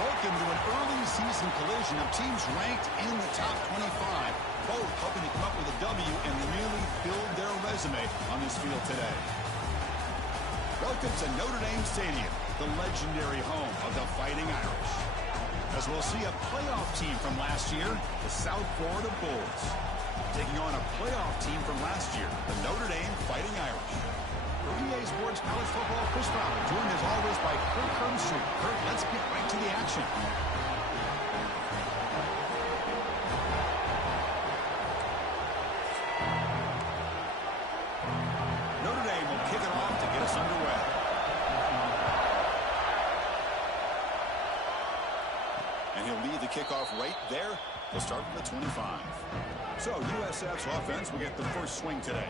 Welcome to an early season collision of teams ranked in the top 25. Both hoping to come up with a W and really build their resume on this field today. Welcome to Notre Dame Stadium, the legendary home of the Fighting Irish. As we'll see a playoff team from last year, the South Florida Bulls, taking on a playoff team from last year, the Notre Dame Fighting Irish. For EA Sports College Football, Chris Fowler, joined as always by Kurt Hermstreet. Kurt, let's get right to the action. Notre Dame will kick it off to get us underway. And he'll lead the kickoff right there. He'll start from the 25. So USF's offense will get the first swing today.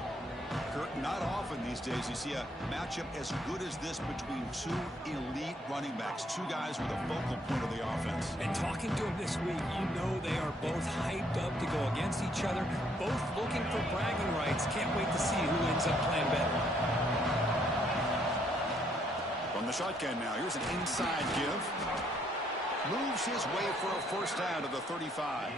Kurt, not often these days you see a matchup as good as this between two elite running backs, two guys with a focal point of the offense. And talking to them this week, you know they are both hyped up to go against each other, both looking for bragging rights. Can't wait to see who ends up playing better. From the shotgun now, here's an inside give. Moves his way for a first down to the 35.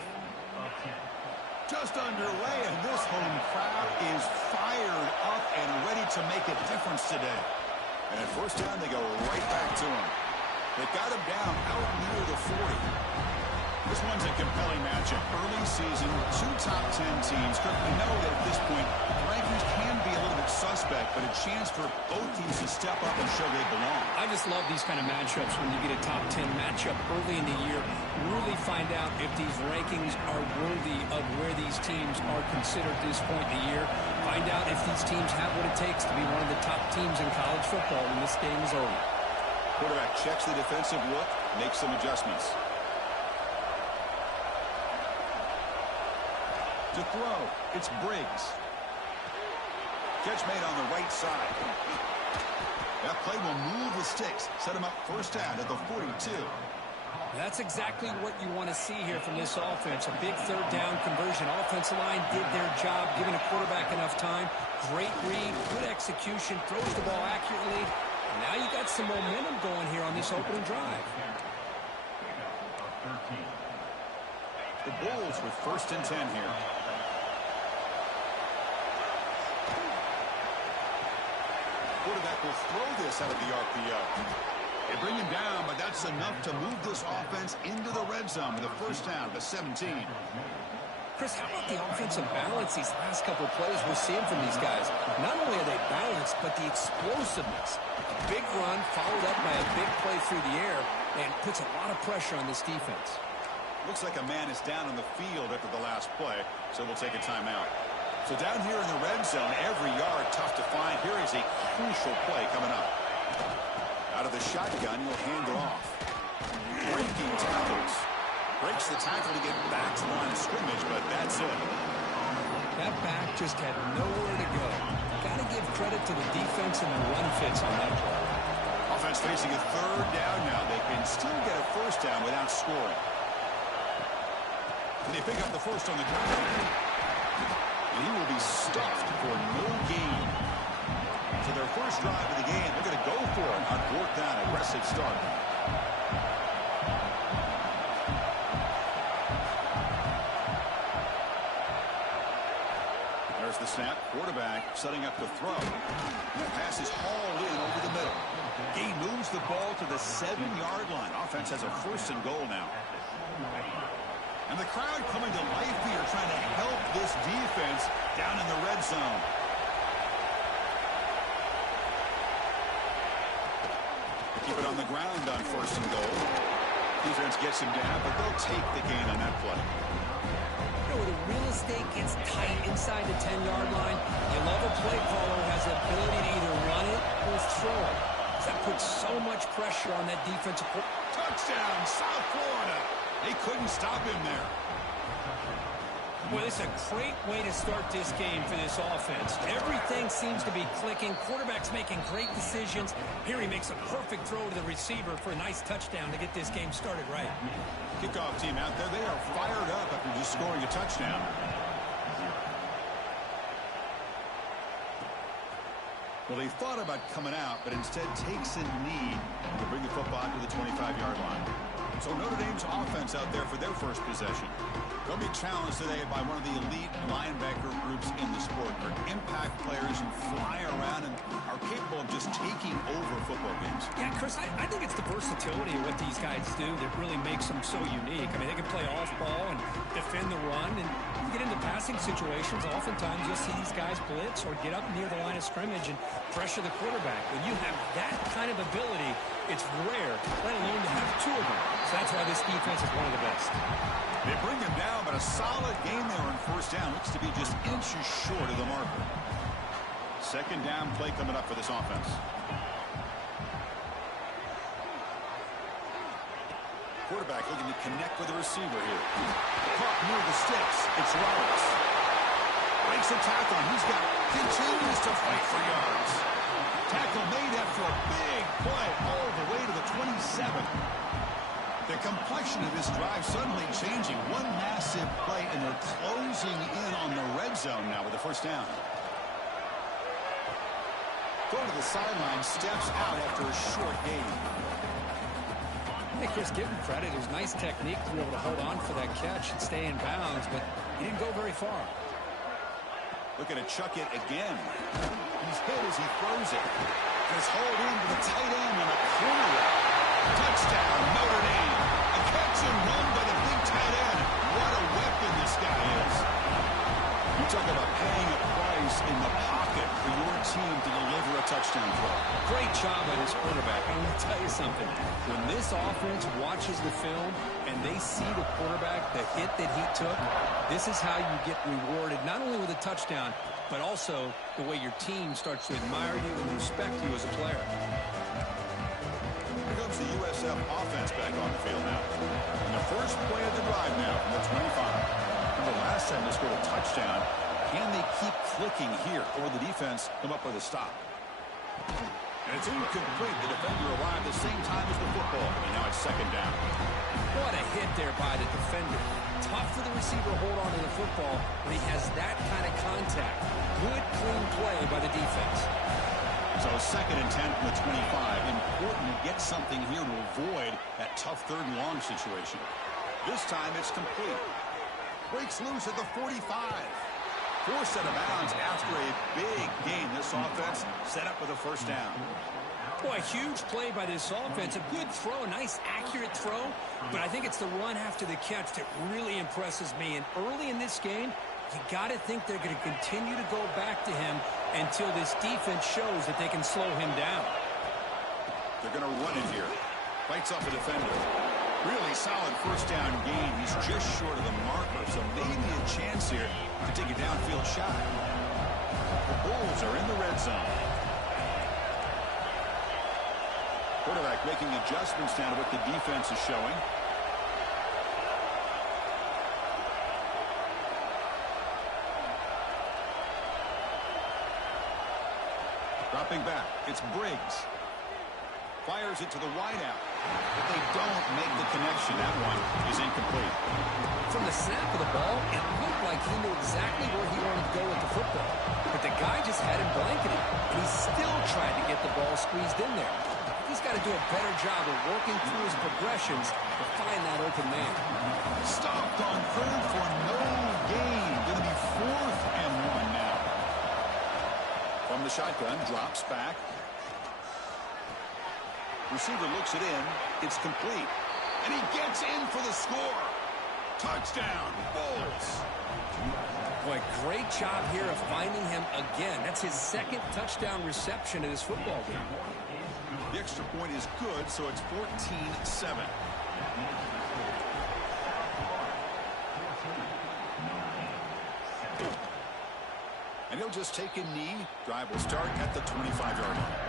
Just underway, and this home crowd is fired up and ready to make a difference today. And at first down, they go right back to him. They've got him down out near the 40. This one's a compelling matchup. Early season, two top 10 teams. Kirk, we know that at this point, the rankings can be a little bit suspect, but a chance for both teams to step up and show they belong. I just love these kind of matchups when you get a top 10 matchup early in the year. Really find out if these rankings are worthy of where these teams are considered at this point in the year. Find out if these teams have what it takes to be one of the top teams in college football when this game is over. Quarterback checks the defensive look, makes some adjustments. To throw, it's Briggs. Catch made on the right side. That play will move the sticks, set him up first down at the 42. That's exactly what you want to see here from this offense. A big third down conversion. Offensive line did their job, giving a quarterback enough time. Great read, good execution, throws the ball accurately. And now you got some momentum going here on this opening drive. The Bulls with first and 10 here. Quarterback will throw this out of the RPO. They bring him down, but that's enough to move this offense into the red zone with a first down to 17. Chris, how about the offensive balance these last couple of plays we're seeing from these guys? Not only are they balanced, but the explosiveness. A big run followed up by a big play through the air and puts a lot of pressure on this defense. Looks like a man is down on the field after the last play, so we'll take a timeout. So down here in the red zone, every yard tough to find. Here is a crucial play coming up. Out of the shotgun, he'll hand it off. Breaking tackles. Breaks the tackle to get back to the line of scrimmage, but that's it. That back just had nowhere to go. Got to give credit to the defense and the run fits on that play. Offense facing a third down now. They can still get a first down without scoring. And they pick up the first on the ground. And he will be stuffed for no gain. So their first drive of the game, they're going to go for it on fourth down. Aggressive start. There's the snap. Quarterback setting up to throw. The pass is hauled in over the middle. He moves the ball to the 7-yard line. Offense has a first and goal now. And the crowd coming to life here, trying to help this defense down in the red zone. Keep it on the ground on first and goal. Defense gets him down, but they'll take the gain on that play. You know, when the real estate gets tight inside the 10-yard line, you love a play caller who has the ability to either run it or throw it. That puts so much pressure on that defensive. Touchdown, South Florida. They couldn't stop him there. Well, it's a great way to start this game for this offense. Everything seems to be clicking. Quarterback's making great decisions. Here he makes a perfect throw to the receiver for a nice touchdown to get this game started right. Kickoff team out there, they are fired up after just scoring a touchdown. Well, he thought about coming out, but instead takes a knee to bring the football to the 25-yard line. So Notre Dame's offense out there for their first possession. They'll be challenged today by one of the elite linebacker groups in the sport. They're impact players who fly around and are capable of just taking over football games. Yeah, Chris, I think it's the versatility of what these guys do that really makes them so unique. I mean, they can play off ball and defend the run, and you get into passing situations, oftentimes you'll see these guys blitz or get up near the line of scrimmage and pressure the quarterback. When you have that kind of ability, it's rare, let alone to have two of them. So that's why this defense is one of the best. They bring him down, but a solid game there on first down. Looks to be just inches short of the marker. Second down play coming up for this offense. Quarterback looking to connect with the receiver here. Caught near the sticks. It's Roberts. Breaks a tackle. Continues to fight for yards. Tackle made after a big play all the way to the 27. The complexion of this drive suddenly changing. One massive play, and they're closing in on the red zone now with the first down. Go to the sideline, steps out after a short gain. Hey, Chris, give him credit. It was nice technique to be able to hold on for that catch and stay in bounds, but he didn't go very far. Looking to chuck it again. He's hit as he throws it. It's hauled in to the tight end on a corner route. Touchdown, Notre Dame. A catch and run by the big tight end. What a weapon this guy is. You talk about paying a price in the pocket for your team to deliver a touchdown throw. Great job by this quarterback. I'm going to tell you something. When this offense watches the film and they see the quarterback, the hit that he took, this is how you get rewarded, not only with a touchdown, but also the way your team starts to admire you and respect you as a player. Here comes the USF offense back on the field now. And the first play of the drive now from the 25. Remember last time they scored a touchdown. Can they keep clicking here, or the defense come up with a stop? And it's incomplete. The defender arrived the same time as the football. And now it's second down. What a hit there by the defender. Tough for the receiver to hold on to the football when he has that kind of contact. Good, clean play by the defense. So second and 10 from the 25. Important to get something here to avoid that tough third and long situation. This time it's complete. Breaks loose at the 45. Forced out of bounds after a big gain. This offense set up with a first down. Boy, a huge play by this offense. A good throw, a nice accurate throw. But I think it's the run after the catch that really impresses me. And early in this game, you got to think they're going to continue to go back to him until this defense shows that they can slow him down. They're going to run it here. Fights off a defender. Really solid first down gain. He's just short of the marker, so maybe a chance here to take a downfield shot. The Bulls are in the red zone. Quarterback making adjustments down to what the defense is showing. Dropping back, it's Briggs. Fires it to the wideout. But they don't make the connection. That one is incomplete. From the snap of the ball, it looked like he knew exactly where he wanted to go with the football. But the guy just had him blanketed, and he still tried to get the ball squeezed in there. He's got to do a better job of working through his progressions to find that open man. Stopped on third for no gain. Going to be 4th and 1 now. From the shotgun, drops back. Receiver looks it in. It's complete. And he gets in for the score. Touchdown, Bulls. Boy, great job here of finding him again. That's his second touchdown reception in this football game. The extra point is good, so it's 14-7. And he'll just take a knee. Drive will start at the 25-yard line.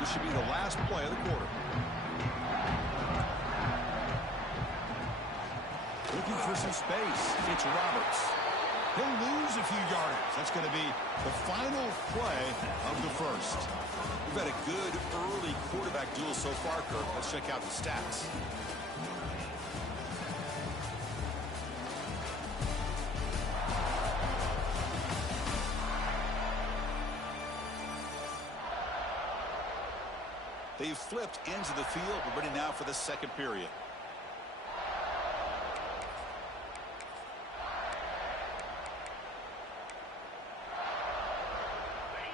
This should be the last play of the quarter. Looking for some space. It's Roberts. He'll lose a few yardage. That's going to be the final play of the first. We've had a good early quarterback duel so far, Kirk. Let's check out the stats. They've flipped ends of the field. We're ready now for the second period.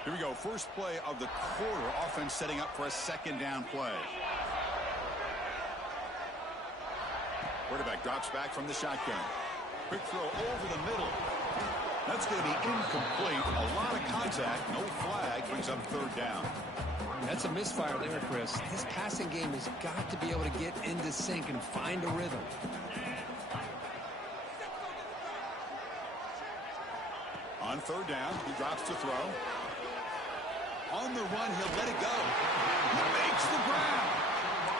Here we go. First play of the quarter. Offense setting up for a second down play. Quarterback drops back from the shotgun. Quick throw over the middle. That's going to be incomplete. A lot of contact. No flag. Brings up third down. That's a misfire there, Chris. His passing game has got to be able to get into sync and find a rhythm. On third down, he drops to throw. On the run, he'll let it go. He makes the ground.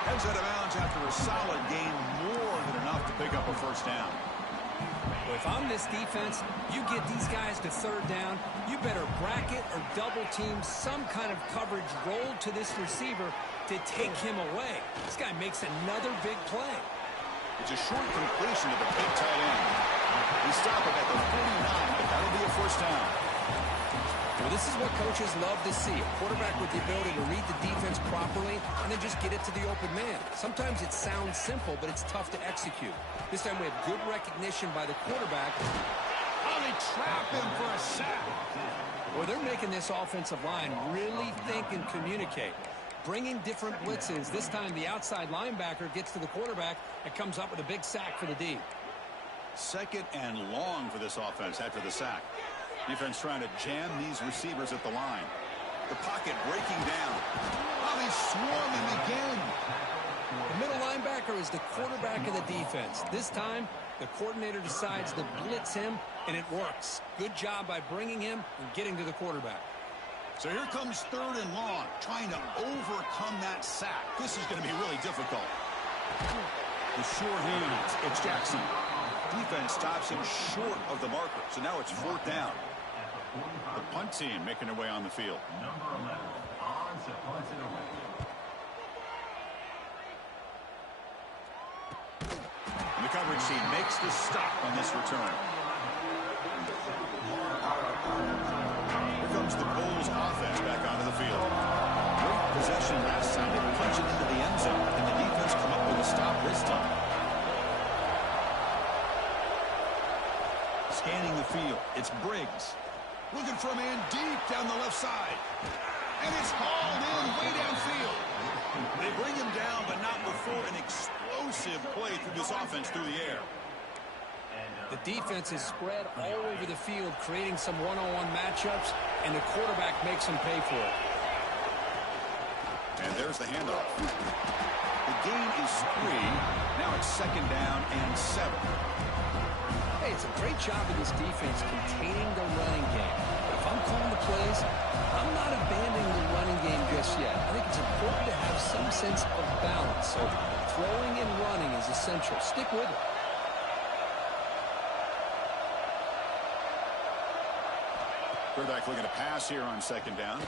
Heads out of bounds after a solid gain, more than enough to pick up a first down. Well, if I'm this defense, you get these guys to third down, you better bracket or double team some kind of coverage roll to this receiver to take him away. This guy makes another big play. It's a short completion to the big tight end. We stop it at the 49, but that'll be a first down. Well, this is what coaches love to see. A quarterback with the ability to read the defense properly and then just get it to the open man. Sometimes it sounds simple, but it's tough to execute. This time we have good recognition by the quarterback. Oh, they trap him for a sack. Well, they're making this offensive line really think and communicate. Bringing different blitzes. This time the outside linebacker gets to the quarterback and comes up with a big sack for the D. Second and long for this offense after the sack. Defense trying to jam these receivers at the line. The pocket breaking down. Oh, they swarm him again. The middle linebacker is the quarterback of the defense. This time, the coordinator decides to blitz him, and it works. Good job by bringing him and getting to the quarterback. So here comes third and long, trying to overcome that sack. This is going to be really difficult. The short hands. It's Jackson. Defense stops him short of the marker, so now it's fourth down. The punt team making their way on the field. Number 11 on to punt it away. And the coverage team makes the stop on this return. Here comes the Bulls offense back onto the field. Great possession last time. They punch it into the end zone, and the defense come up with a stop this time. Scanning the field, it's Briggs. Looking for a man deep down the left side. And it's hauled in way downfield. They bring him down, but not before an explosive play through this offense through the air. The defense is spread all over the field, creating some one-on-one matchups, and the quarterback makes them pay for it. And there's the handoff. The gain is 3. Now it's second down and 7. Hey, it's a great job of this defense containing the running game. But if I'm calling the plays, I'm not abandoning the running game just yet. I think it's important to have some sense of balance. So throwing and running is essential. Stick with it. Quarterback looking to pass here on second down.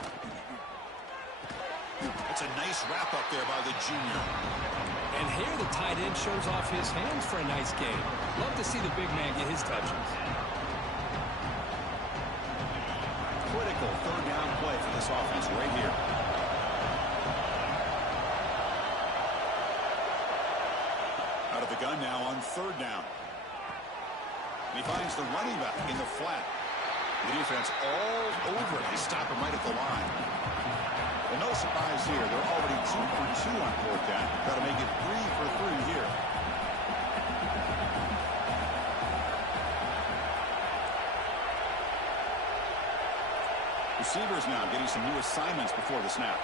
That's a nice wrap up there by the junior. And here the tight end shows off his hands for a nice game. Love to see the big man get his touches. Critical third down play for this offense right here. Out of the gun now on third down. And he finds the running back in the flat. The defense all over it. They stop him right at the line. Well, no surprise here. They're already 2 for 2 on fourth down. Got to make it 3 for 3 here. Receivers now getting some new assignments before the snap.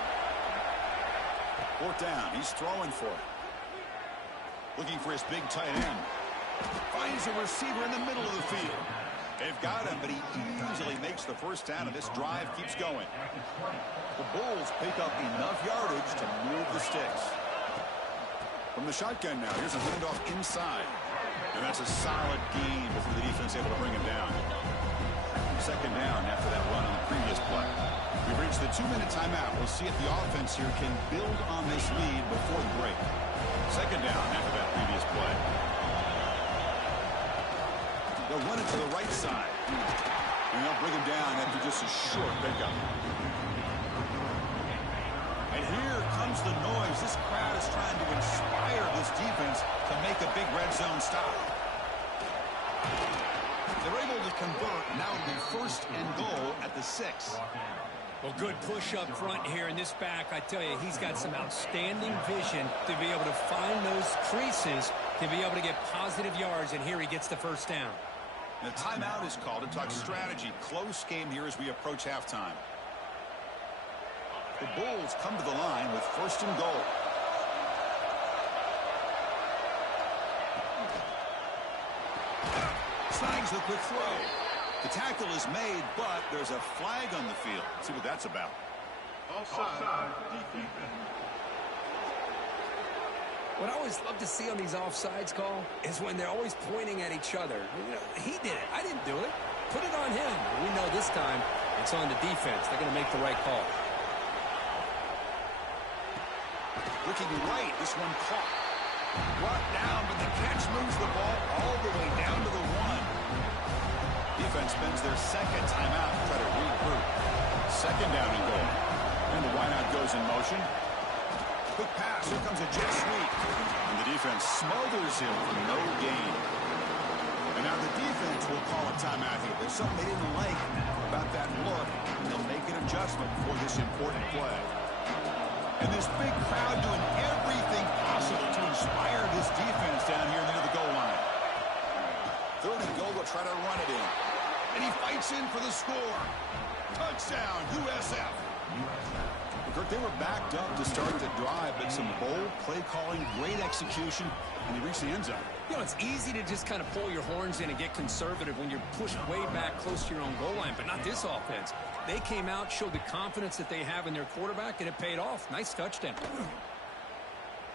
Fourth down. He's throwing for it. Looking for his big tight end. Finds a receiver in the middle of the field. They've got him, but he easily makes the first down, and this drive keeps going. The Bulls pick up enough yardage to move the sticks. From the shotgun now, here's a handoff inside. And that's a solid gain before the defense able to bring him down. Second down after that run on the previous play. We've reached the 2-minute timeout. We'll see if the offense here can build on this lead before the break. Second down after that previous play. They'll run it to the right side. And they'll bring him down after just a short pickup. And here comes the noise. zone stop. They're able to convert. Now it'll be 1st and goal at the 6. Well, good push up front here, and this back, I tell you, he's got some outstanding vision to be able to find those creases, to be able to get positive yards, and here he gets the first down. The timeout is called to talk strategy. Close game here as we approach halftime. The Bulls come to the line with 1st and goal. Snags the quick throw. The tackle is made, but there's a flag on the field. Let's see what that's about. Offside. What I always love to see on these offsides call is when they're always pointing at each other. You know, he did it. I didn't do it. Put it on him. We know this time it's on the defense. They're going to make the right call. Looking right. This one caught. Brought down, but the catch moves the ball all the way down to the 1. Defense spends their 2nd timeout to try to regroup. 2nd down and goal. And the wideout goes in motion. Quick pass. Here comes a jet sweep. And the defense smothers him for no gain. And now the defense will call a timeout here. There's something they didn't like about that look. And they'll make an adjustment for this important play. And this big crowd doing everything possible to inspire this defense down here near the goal line. 3rd and goal, will try to run it in. And he fights in for the score. Touchdown, USF. Kirk, they were backed up to start the drive, but some bold play calling, great execution, and he reached the end zone. You know, it's easy to just kind of pull your horns in and get conservative when you're pushed way back close to your own goal line, but not this offense. They came out, showed the confidence that they have in their quarterback, and it paid off. Nice touchdown.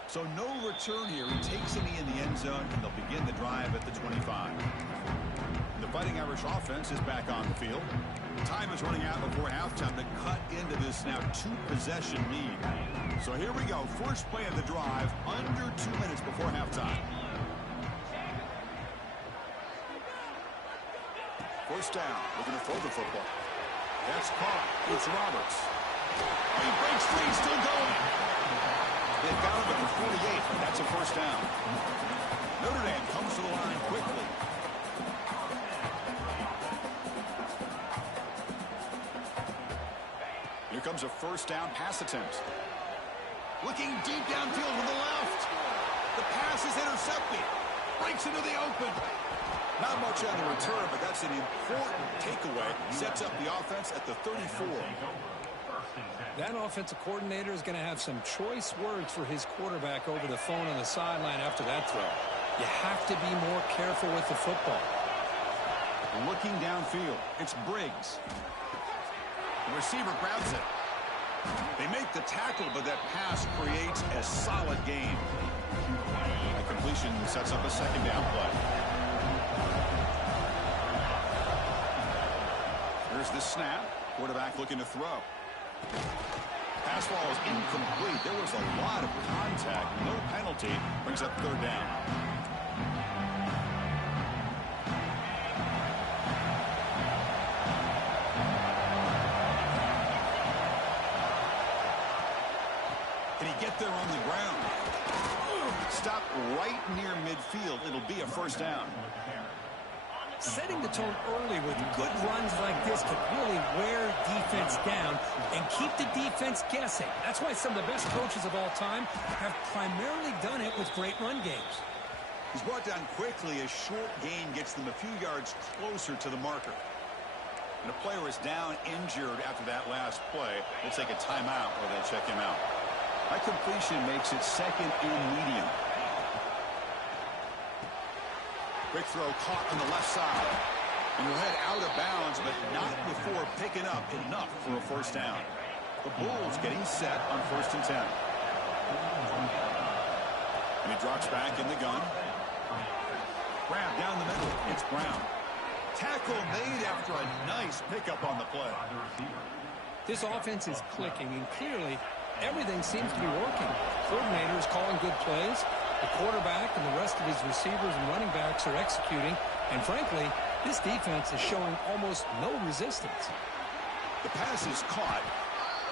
So no return here. He takes it in the end zone, and they'll begin the drive at the 25. The Fighting Irish offense is back on the field. Time is running out before halftime to cut into this now 2-possession lead. So here we go. First play of the drive, under 2 minutes before halftime. 1st down, looking to throw the football. That's caught. It's Roberts. He breaks free, still going. They got him at the 48, but that's a 1st down. Notre Dame comes to the line quickly. Here comes a 1st down pass attempt. Looking deep downfield with the left. The pass is intercepted. Breaks into the open. Not much on the return, but that's an important takeaway. Sets up the offense at the 34. That offensive coordinator is going to have some choice words for his quarterback over the phone on the sideline after that throw. You have to be more careful with the football. Looking downfield, it's Briggs. The receiver grabs it. They make the tackle, but that pass creates a solid gain. The completion sets up a 2nd down play. Here's the snap. Quarterback looking to throw. Pass ball is incomplete. There was a lot of contact. No penalty. Brings up 3rd down. Can he get there on the ground? Stop right near midfield. It'll be a 1st down. Setting the tone early with good runs like this can really wear defense down and keep the defense guessing. That's why some of the best coaches of all time have primarily done it with great run games. He's brought down quickly. A short gain gets them a few yards closer to the marker. And the player is down injured after that last play. They'll take a timeout or they'll check him out. That completion makes it 2nd and medium. Quick throw caught on the left side. And he'll head out of bounds, but not before picking up enough for a 1st down. The Bulls getting set on 1st and 10. And he drops back in the gun. Grab down the middle. It's Brown. Tackle made after a nice pickup on the play. This offense is clicking, and clearly everything seems to be working. Coordinator is calling good plays. The quarterback and the rest of his receivers and running backs are executing. And frankly, this defense is showing almost no resistance. The pass is caught.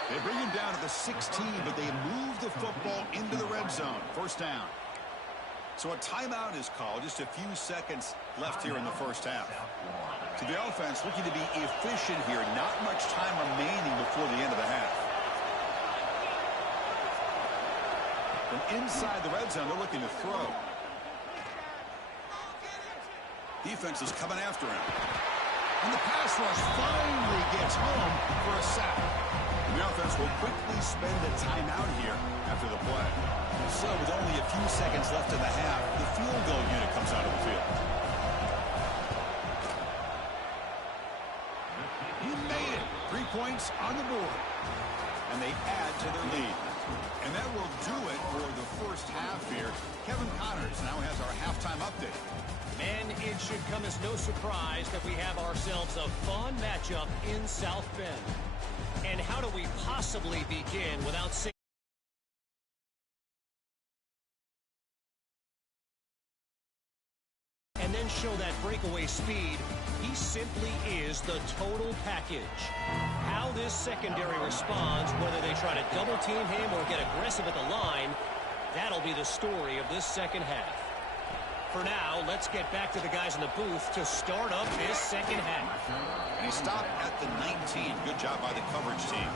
They bring him down to the 16, but they move the football into the red zone. 1st down. So a timeout is called. Just a few seconds left here in the first half. So the offense looking to be efficient here. Not much time remaining before the end of the half. From inside the red zone, they're looking to throw. Defense is coming after him. And the pass rush finally gets home for a sack. And the offense will quickly spend a timeout here after the play. So with only a few seconds left in the half, the field goal unit comes out of the field. He made it. 3 points on the board. And they add to their lead. And that will do it for the first half here. Kevin Connors now has our halftime update. And it should come as no surprise that we have ourselves a fun matchup in South Bend. And how do we possibly begin without seeing and then show that breakaway speed? He simply is the total package. How this secondary responds, whether they try to double team him or get aggressive at the line, that'll be the story of this second half. For now, let's get back to the guys in the booth to start up this second half. And he stopped at the 19. Good job by the coverage team.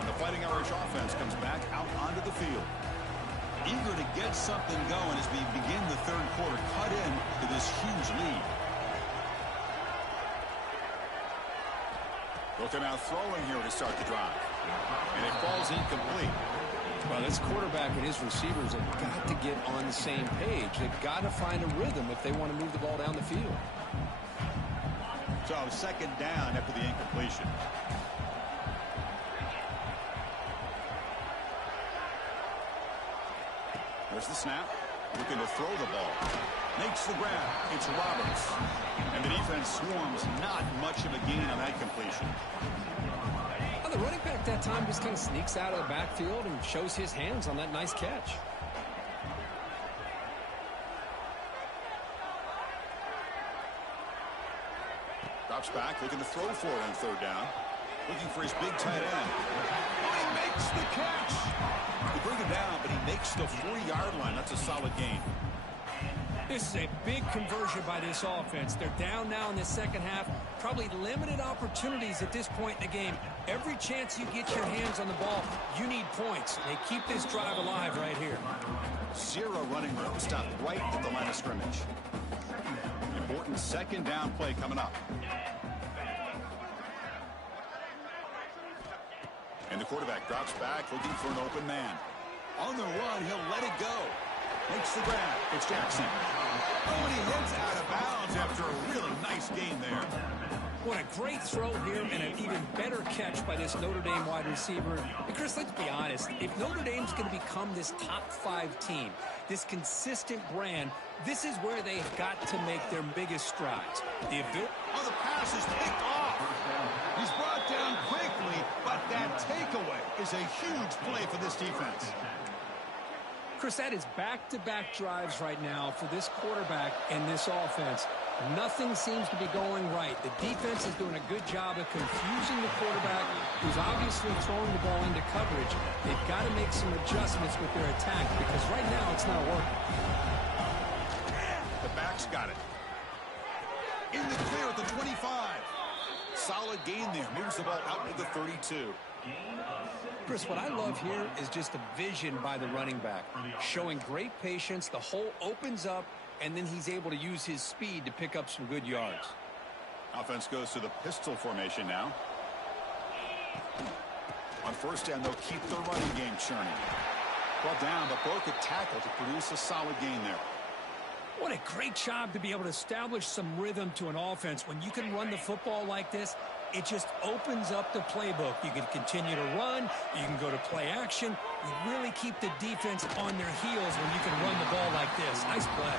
And the Fighting Irish offense comes back out onto the field. Eager to get something going as we begin the third quarter, cut in to this huge lead. They'll come out throwing here to start the drive. And it falls incomplete. Well, this quarterback and his receivers have got to get on the same page. They've got to find a rhythm if they want to move the ball down the field. So second down after the incompletion. There's the snap. Looking to throw the ball. Makes the grab. It's Roberts. And the defense swarms. Not much of a gain on that completion. Well, the running back that time just kind of sneaks out of the backfield and shows his hands on that nice catch. Drops back, looking to throw for it on third down. Looking for his big tight end. Oh, he makes the catch. They bring him down, but he makes the 40-yard line. That's a solid gain. This is a big conversion by this offense. They're down now in the second half. Probably limited opportunities at this point in the game. Every chance you get your hands on the ball, you need points. They keep this drive alive right here. Zero running room. Stopped right at the line of scrimmage. Important second down play coming up. And the quarterback drops back, looking for an open man. On the run, he'll let it go. Makes the grab. It's Jackson. Oh, and he heads out of bounds after a really nice gain there. What a great throw here and an even better catch by this Notre Dame wide receiver. And Chris, let's be honest. If Notre Dame's going to become this top 5 team, this consistent brand, this is where they've got to make their biggest strides. The pass is picked off. He's brought down quickly, but that takeaway is a huge play for this defense. Chris, that is back-to-back drives right now for this quarterback and this offense. Nothing seems to be going right. The defense is doing a good job of confusing the quarterback, who's obviously throwing the ball into coverage. They've got to make some adjustments with their attack because right now it's not working. The back's got it. In the clear at the 25. Solid gain there. Moves the ball out to the 32. Chris, what I love here is just the vision by the running back. Showing great patience. The hole opens up, and then he's able to use his speed to pick up some good yards. Offense goes to the pistol formation now. On first down, they'll keep the running game churning. Brought down, but broke a tackle to produce a solid gain there. What a great job to be able to establish some rhythm to an offense. When you can run the football like this, it just opens up the playbook. You can continue to run. You can go to play action. You really keep the defense on their heels when you can run the ball like this. Nice play.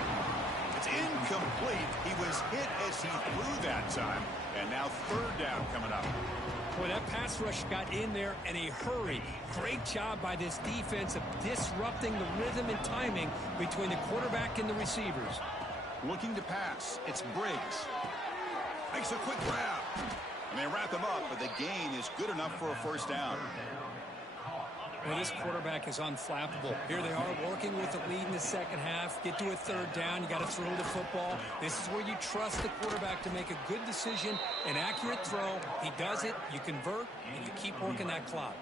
It's incomplete. He was hit as he threw that time. And now third down coming up. Boy, that pass rush got in there in a hurry. Great job by this defense of disrupting the rhythm and timing between the quarterback and the receivers. Looking to pass. It's Briggs. Makes a quick grab. And they wrap him up, but the gain is good enough for a first down. Well, this quarterback is unflappable. Here they are working with the lead in the second half. Get to a third down. You got to throw the football. This is where you trust the quarterback to make a good decision, an accurate throw. He does it, you convert, and you keep working that clock.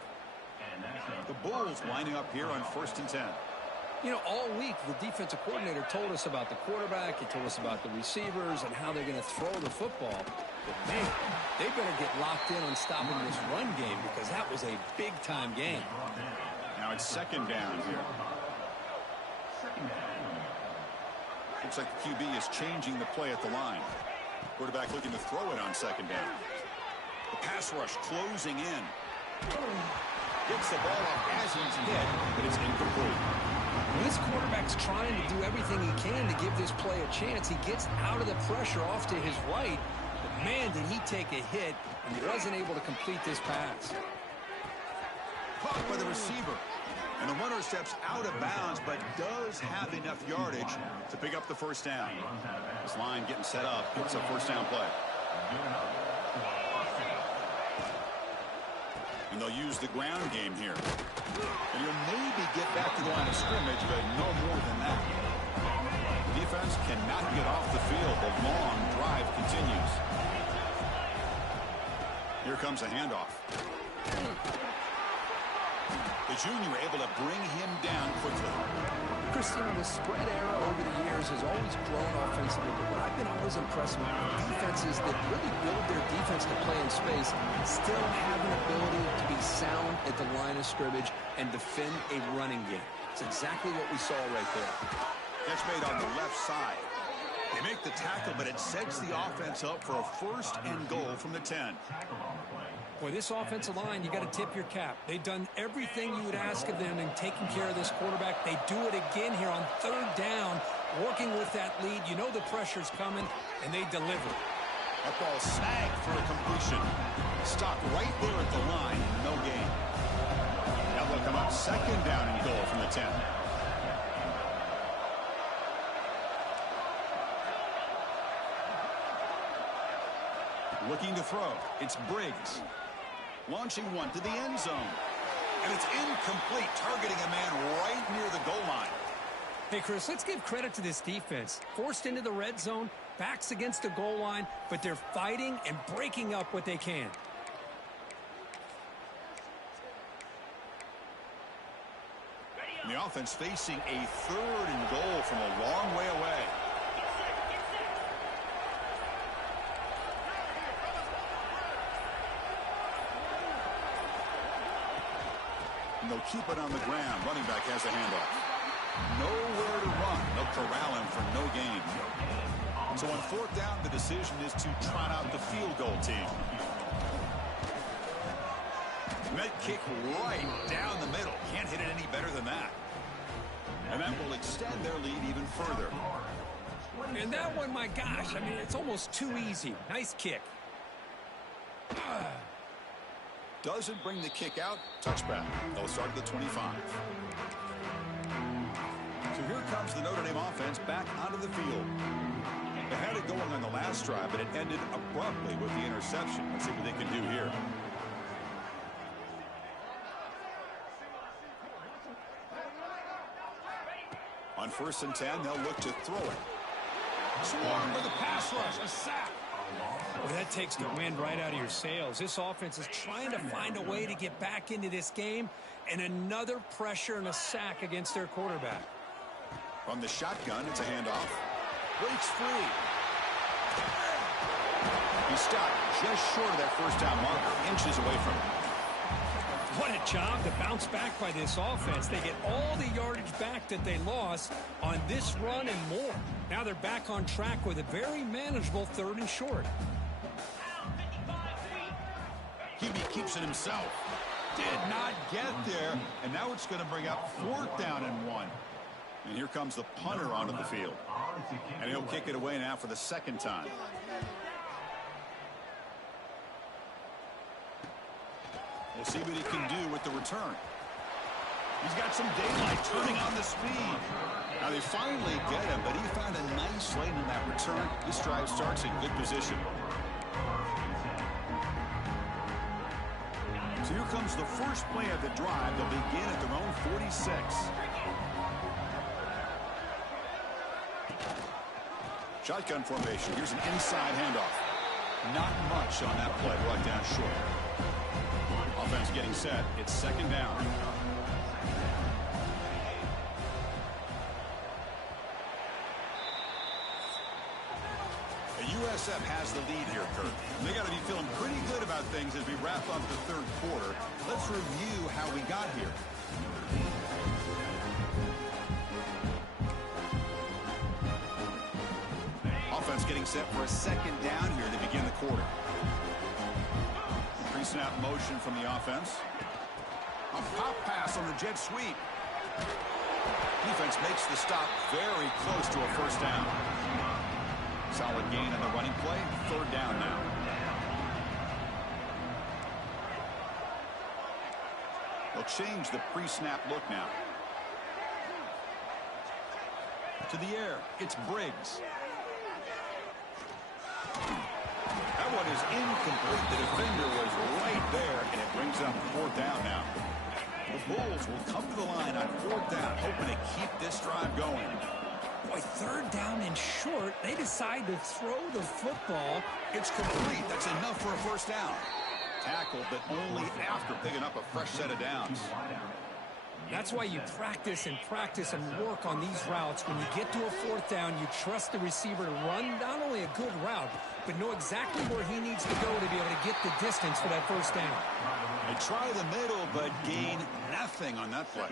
The Bulls lining up here on 1st and 10. You know, all week, the defensive coordinator told us about the quarterback. He told us about the receivers and how they're going to throw the football. But, man, they better get locked in on stopping this run game because that was a big-time game. Now it's 2nd down here. Looks like the QB is changing the play at the line. Quarterback looking to throw it on 2nd down. The pass rush closing in. Gets the ball off as he's hit, but it's incomplete. This quarterback's trying to do everything he can to give this play a chance. He gets out of the pressure off to his right. But, man, did he take a hit and he wasn't able to complete this pass. Caught by the receiver. And the runner steps out of bounds, but does have enough yardage to pick up the 1st down. This line getting set up. It's a 1st down play. And they'll use the ground game here. And he'll maybe get back to the line of scrimmage, but no more than that. The defense cannot get off the field. The long drive continues. Here comes a handoff. The junior able to bring him down quickly. Christian, the spread era over the years has always grown offensively, but what I've been always impressed with defenses that really build their defense to play in space still have an ability to be sound at the line of scrimmage and defend a running game. It's exactly what we saw right there. Catch made on the left side. They make the tackle, but it sets the offense up for a 1st and goal from the 10. Boy, this offensive line, you got to tip your cap. They've done everything you would ask of them in taking care of this quarterback. They do it again here on 3rd down, working with that lead. You know the pressure's coming, and they deliver. That ball snagged for a completion. Stopped right there at the line. No gain. Now they'll come up 2nd down and goal from the 10. Looking to throw. It's Briggs. Launching one to the end zone. And it's incomplete, targeting a man right near the goal line. Hey, Chris, let's give credit to this defense. Forced into the red zone, backs against the goal line, but they're fighting and breaking up what they can. And the offense facing a 3rd and goal from a long way away. And they'll keep it on the ground. Running back has a handoff. Nowhere to run. They'll corral him for no gain. So on 4th down, the decision is to trot out the field goal team. And that kick right down the middle. Can't hit it any better than that. And that will extend their lead even further. And that one, my gosh, I mean, it's almost too easy. Nice kick. Doesn't bring the kick out. Touchback. They'll start at the 25. So here comes the Notre Dame offense back onto the field. They had it going on the last drive, but it ended abruptly with the interception. Let's see what they can do here. On 1st and 10, they'll look to throw it. Swarm with a pass rush, a sack. Well, that takes the wind right out of your sails. This offense is trying to find a way to get back into this game, and another pressure and a sack against their quarterback. From the shotgun, it's a handoff. Breaks free. He stopped just short of that 1st down marker, inches away from it. What a job to bounce back by this offense. They get all the yardage back that they lost on this run and more. Now they're back on track with a very manageable 3rd and short. QB keeps it himself. Did not get there. And now it's going to bring up 4th down and 1. And here comes the punter onto the field. And he'll kick it away now for the 2nd time. We'll see what he can do with the return. He's got some daylight turning on the speed. Now they finally get him, but he found a nice lane in that return. This drive starts in good position. So So here comes the first play of the drive. They'll begin at their own 46. Shotgun formation. Here's an inside handoff. Not much on that play. Brought down short. Offense getting set. It's second down. USF has the lead here, Kurt. They got to be feeling pretty good about things as we wrap up the third quarter. Let's review how we got here. Offense getting set for a second down here to begin the quarter. Pre-snap motion from the offense. A pop pass on the jet sweep. Defense makes the stop very close to a first down. Solid gain on the running play. Third down now. They'll change the pre-snap look now. To the air. It's Briggs. That one is incomplete. The defender was right there, and it brings up fourth down now. The Bulls will come to the line on fourth down, hoping to keep this drive going. Boy, third down and short, they decide to throw the football. It's complete. That's enough for a first down. Tackled, but only after picking up a fresh set of downs. That's why you practice and work on these routes. When you get to a fourth down, you trust the receiver to run not only a good route, but know exactly where he needs to go to be able to get the distance for that first down. They try the middle, but gain nothing on that play.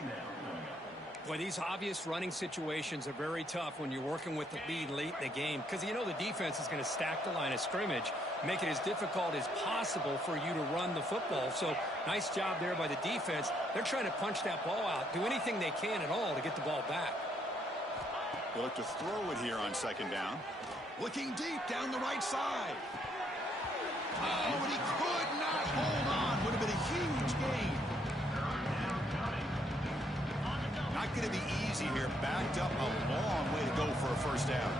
Boy, these obvious running situations are very tough when you're working with the lead late in the game, because you know the defense is going to stack the line of scrimmage, make it as difficult as possible for you to run the football. So nice job there by the defense. They're trying to punch that ball out, do anything they can at all to get the ball back. They'll look to throw it here on second down. Looking deep down the right side. Oh, and he could not hold on. Would have been a huge gain. Not going to be easy here. Backed up a long way to go for a first down.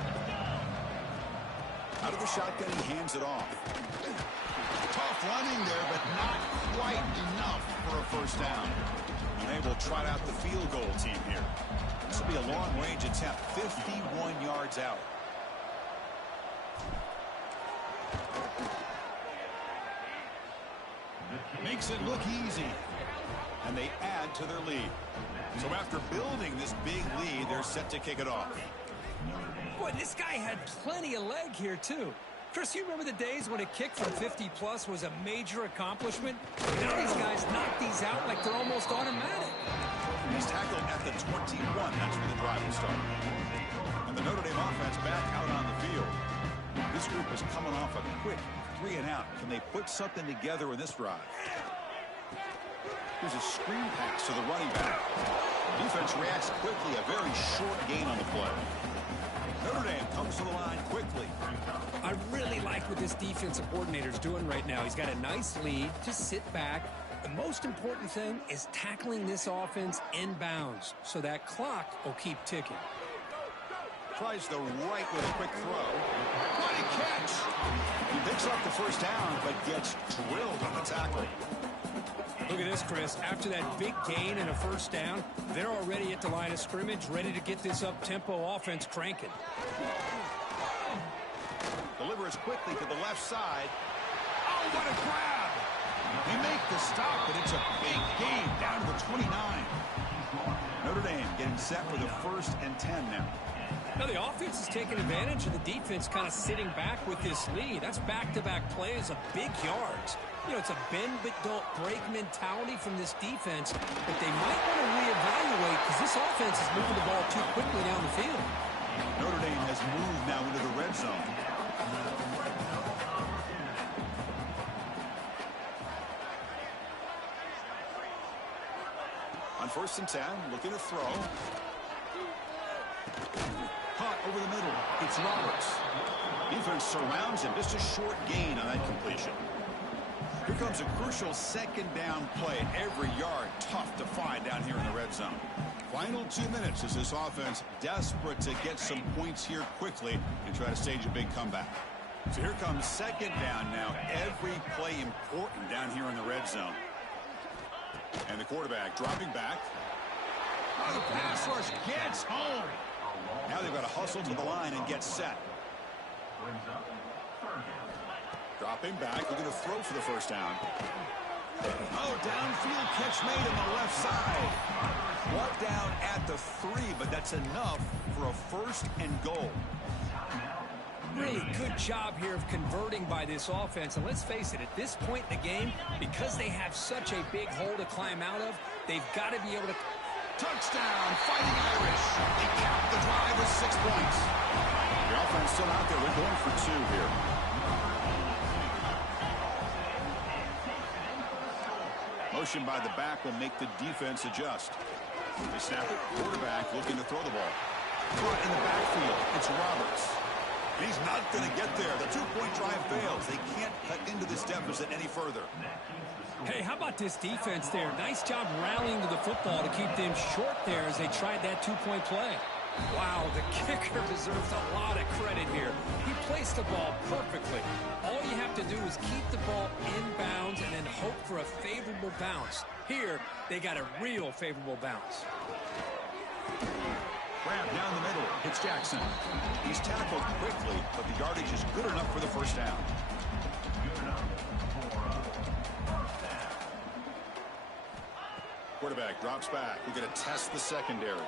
Out of the shotgun, he hands it off. Tough running there, but not quite enough for a first down. And they will trot out the field goal team here. This will be a long-range attempt, 51 yards out. Makes it look easy. And they add to their lead. So after building this big lead, they're set to kick it off. Boy, this guy had plenty of leg here, too. Chris, you remember the days when a kick from 50-plus was a major accomplishment? Now these guys knock these out like they're almost automatic. He's tackled at the 21. That's where the drive will start. And the Notre Dame offense back out on the field. This group is coming off a quick 3-and-out. Can they put something together in this drive? Here's a screen pass to the running back. Defense reacts quickly. A very short gain on the play. Notre Dame comes to the line quickly. I really like what this defensive coordinator's doing right now. He's got a nice lead. Just sit back. The most important thing is tackling this offense inbounds so that clock will keep ticking. Tries the right with a quick throw. What a catch! He picks up the first down, but gets drilled on the tackle. Look at this, Chris. After that big gain and a first down, they're already at the line of scrimmage, ready to get this up-tempo offense cranking. Delivers quickly to the left side. Oh, what a grab! They make the stop, but it's a big gain down to the 29. Notre Dame getting set with a 1st and 10 now. Now, the offense is taking advantage of the defense kind of sitting back with this lead. That's back-to-back plays of big yards. You know, it's a bend-but-don't-break mentality from this defense, but they might want to reevaluate because this offense is moving the ball too quickly down the field. Notre Dame has moved now into the red zone. On 1st and 10, looking to throw. Caught over the middle. It's Roberts. Defense surrounds him. Just a short gain on that completion. Here comes a crucial second down play. Every yard tough to find down here in the red zone. Final 2 minutes as this offense desperate to get some points here quickly and try to stage a big comeback. So here comes second down now. Every play important down here in the red zone. And the quarterback dropping back. Oh, the pass rush gets home. Now they've got to hustle to the line and get set. Dropping back, looking to throw for the first down. Oh, downfield catch made on the left side. Brought down at the 3, but that's enough for a first and goal. Really good job here of converting by this offense. And let's face it, at this point in the game, because they have such a big hole to climb out of, they've got to be able to... Touchdown, Fighting Irish. They cap the drive with 6 points. The offense still out there. They're going for 2 here. Motion by the back will make the defense adjust. They snap it. Quarterback looking to throw the ball. Caught in the backfield. It's Roberts. And he's not going to get there. The 2-point drive fails. They can't cut into this deficit any further. Hey, how about this defense there? Nice job rallying to the football to keep them short there as they tried that 2-point play. Wow, the kicker deserves a lot of credit here. He placed the ball perfectly. All you have to do is keep the ball in bounds and then hope for a favorable bounce. Here, they got a real favorable bounce. Grab down the middle. It's Jackson. He's tackled quickly, but the yardage is good enough for the first down. Quarterback drops back. We're going to test the secondary.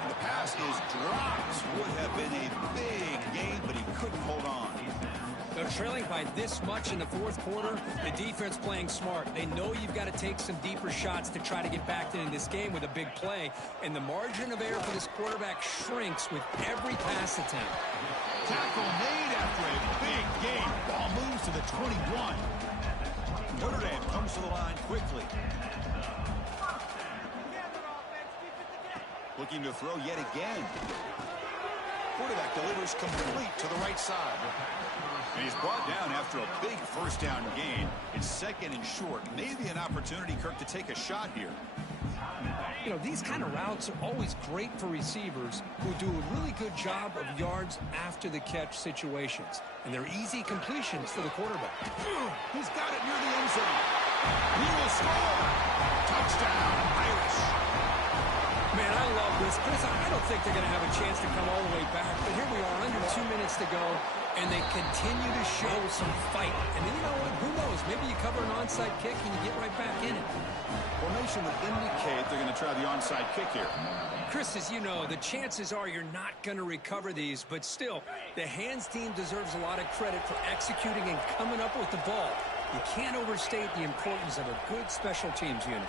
And the pass is dropped. Would have been a big game, but he couldn't hold on. They're trailing by this much in the fourth quarter. The defense playing smart. They know you've got to take some deeper shots to try to get back into this game with a big play. And the margin of error for this quarterback shrinks with every pass attempt. Tackle made after a big game. Ball moves to the 21. Notre Dame comes to the line quickly. Looking to throw yet again. Quarterback delivers complete to the right side. And he's brought down after a big first down gain. It's second and short. Maybe an opportunity, Kirk, to take a shot here. You know, these kind of routes are always great for receivers who do a really good job of yards after the catch situations. And they're easy completions for the quarterback. He's got it near the end zone. He will score. Touchdown, Irish. Man, I love this. Chris, I don't think they're going to have a chance to come all the way back. But here we are, under 2 minutes to go, and they continue to show some fight. And then, you know what? Who knows? Maybe you cover an onside kick and you get right back in it. Formation would indicate they're going to try the onside kick here. Chris, as you know, the chances are you're not going to recover these. But still, the hands team deserves a lot of credit for executing and coming up with the ball. You can't overstate the importance of a good special teams unit.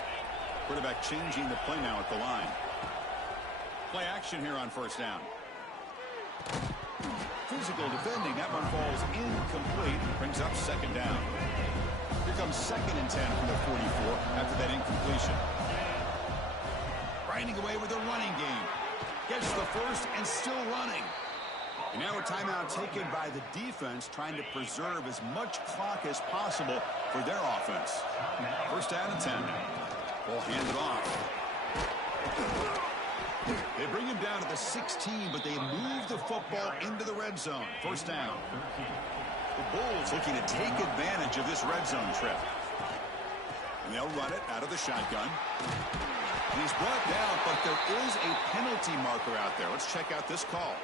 Quarterback changing the play now at the line. Play action here on first down. Physical defending. That one falls incomplete. Brings up second down. Here comes 2nd and 10 from the 44 after that incompletion. Grinding away with a running game. Gets the first and still running. And now a timeout taken by the defense, trying to preserve as much clock as possible for their offense. First down and 10. Ball handed off. They bring him down to the 16, but they move the football into the red zone. First down. The Bulls looking to take advantage of this red zone trip. And they'll run it out of the shotgun. And he's brought down, but there is a penalty marker out there. Let's check out this call.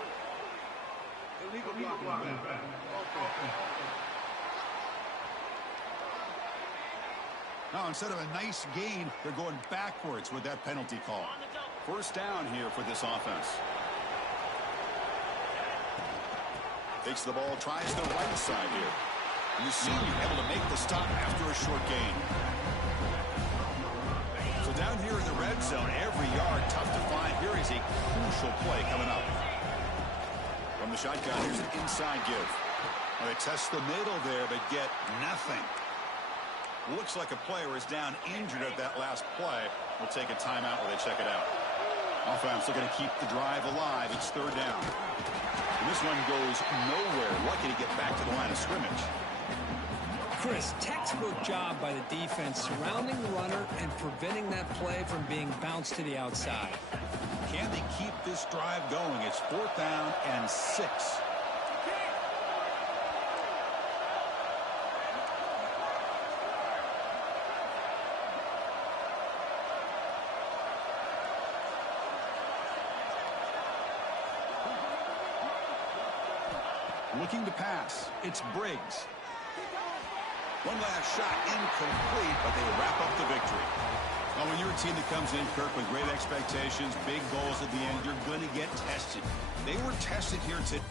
Illegal block. Now, instead of a nice gain, they're going backwards with that penalty call. First down here for this offense. Takes the ball, tries the right side here. And you see him able to make the stop after a short gain. So down here in the red zone, every yard tough to find. Here is a crucial play coming up. From the shotgun, here's an inside give. Well, they test the middle there, but get nothing. Looks like a player is down injured at that last play. We'll take a timeout while they check it out. Offense looking to keep the drive alive. It's third down. And this one goes nowhere. Lucky to get back to the line of scrimmage. Chris, textbook job by the defense surrounding the runner and preventing that play from being bounced to the outside. Can they keep this drive going? It's 4th down and 6. Looking to pass. It's Briggs. One last shot incomplete, but they wrap up the victory. Well, when you're a team that comes in, Kirk, with great expectations, big goals at the end, you're going to get tested. They were tested here today.